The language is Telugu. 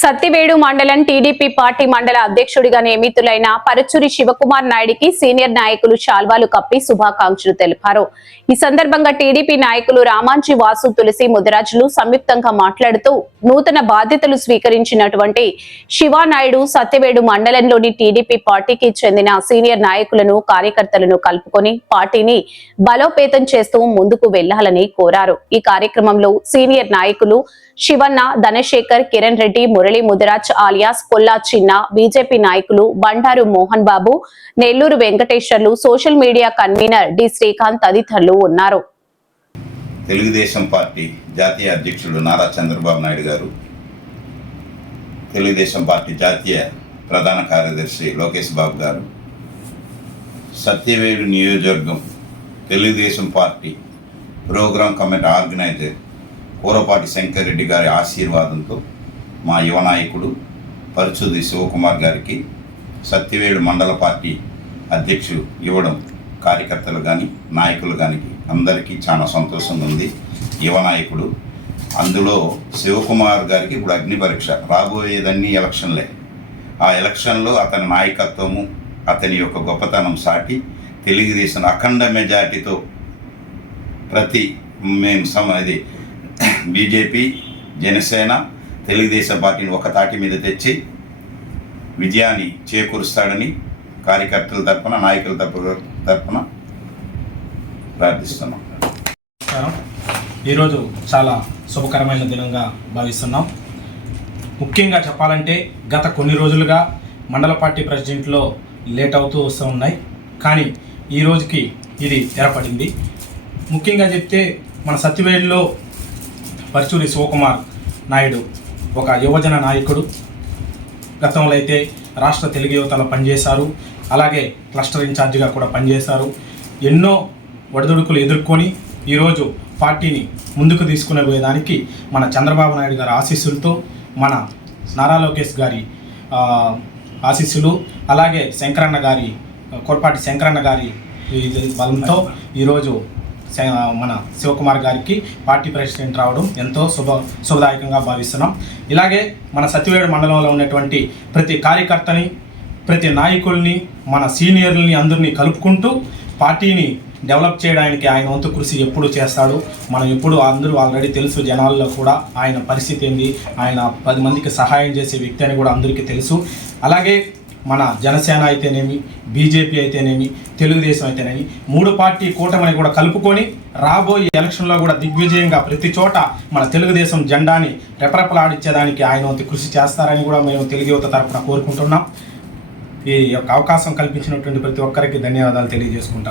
సత్తివేడు మండలం టీడీపీ పార్టీ మండల అధ్యక్షుడిగా నియమితులైన పరుచూరి శివకుమార్ నాయుడికి సీనియర్ నాయకులు శాల్వాలు కప్పి శుభాకాంక్షలు తెలిపారు. ఈ సందర్భంగా టీడీపీ నాయకులు రామాంజీ వాసు, తులసి ముదిరాజులు సంయుక్తంగా మాట్లాడుతూ నూతన బాధ్యతలు స్వీకరించినటువంటి శివానాయుడు సత్తివేడు మండలంలోని టీడీపీ పార్టీకి చెందిన సీనియర్ నాయకులను, కార్యకర్తలను కలుపుకొని పార్టీని బలోపేతం చేస్తూ ముందుకు వెళ్లాలని కోరారు. ఈ కార్యక్రమంలో సీనియర్ నాయకులు శివన్న, ధనశేఖర్, కిరణ్ రెడ్డి, మురళీ ముదిరాజ్ ఆలియాస్ పొల్లా చిన్న, బీజేపీ నాయకులు Bandaru Mohan Babu, Nellore Venkateswarlu, social media convener D Srikanth తదితరులు ఉన్నారు. తెలుగుదేశం పార్టీ జాతీయ అధ్యక్షుడు నారా చంద్రబాబు నాయుడు గారు, తెలుగుదేశం పార్టీ జాతీయ ప్రధాన కార్యదర్శి లోకేష్ బాబు గారు, సత్యవేడు నియోజకవర్గం Telugu Desam party programme committee organiser Kurapati Shankar Reddy గారి ఆశీర్వాదంతో మా యువ నాయకుడు పరుచూరి శివకుమార్ గారికి సత్యవేడు మండల పార్టీ అధ్యక్షులు ఇవ్వడం కార్యకర్తలు కానీ నాయకులు కానీ అందరికీ చాలా సంతోషంగా ఉంది. యువ నాయకుడు, అందులో శివకుమార్ గారికి ఇప్పుడు అగ్ని పరీక్ష, రాబోయేదన్నీ ఎలక్షన్లే. ఆ ఎలక్షన్లో అతని నాయకత్వము, అతని యొక్క గొప్పతనం సాటి తెలుగుదేశం అఖండ మెజార్టీతో మేము బీజేపీ, జనసేన, తెలుగుదేశం పార్టీని ఒక తాటి మీద తెచ్చి విజయాన్ని చేకూరుస్తాడని కార్యకర్తల తరపున, నాయకుల తరపున ప్రార్థిస్తున్నాం. ఈరోజు చాలా శుభకరమైన దినంగా భావిస్తున్నాం. ముఖ్యంగా చెప్పాలంటే గత కొన్ని రోజులుగా మండల పార్టీ ప్రెసిడెంట్లో లేట్ అవుతూ వస్తూ ఉన్నాయి, కానీ ఈ రోజుకి ఇది తెరపడింది. ముఖ్యంగా చెప్తే మన సత్యవేడులో పరుచూరి శివకుమార్ నాయుడు ఒక యువజన నాయకుడు. గతంలో అయితే రాష్ట్ర తెలుగు యువతలో పనిచేశారు, అలాగే క్లస్టర్ ఇన్ఛార్జిగా కూడా పనిచేశారు. ఎన్నో ఒడిదుడుకులు ఎదుర్కొని ఈరోజు పార్టీని ముందుకు తీసుకునే పోయేదానికి మన చంద్రబాబు నాయుడు గారి ఆశీస్సులతో, మన నారా లోకేష్ గారి ఆశీస్సులు, అలాగే కోరపాటి శంకరన్న గారి బలంతో ఈరోజు మన శివకుమార్ గారికి పార్టీ ప్రెసిడెంట్ రావడం ఎంతో శుభదాయకంగా భావిస్తున్నాం. ఇలాగే మన సత్యవేడు మండలంలో ఉన్నటువంటి ప్రతి కార్యకర్తని, ప్రతి నాయకుల్ని, మన సీనియర్లని అందరినీ కలుపుకుంటూ పార్టీని డెవలప్ చేయడానికి ఆయన వంతు కృషి ఎప్పుడు చేస్తాడు. మనం ఎప్పుడు అందరూ ఆల్రెడీ తెలుసు, జనాల్లో కూడా ఆయన పరిస్థితి ఏంది, ఆయన 10 మందికి సహాయం చేసే వ్యక్తి అని కూడా అందరికీ తెలుసు. అలాగే మన జనసేన అయితేనేమి, బీజేపీ అయితేనేమి, తెలుగుదేశం అయితేనేమి, 3 పార్టీ కూటమిని కూడా కలుపుకొని రాబోయే ఎలక్షన్లో కూడా దిగ్విజయంగా ప్రతి చోట మన తెలుగుదేశం జెండాని రెపరెపలాడించేదానికి ఆయన వంతు కృషి చేస్తారని కూడా మేము తెలుగు యువత తరఫున కోరుకుంటున్నాం. ఈ యొక్క అవకాశం కల్పించినటువంటి ప్రతి ఒక్కరికి ధన్యవాదాలు తెలియజేసుకుంటాం.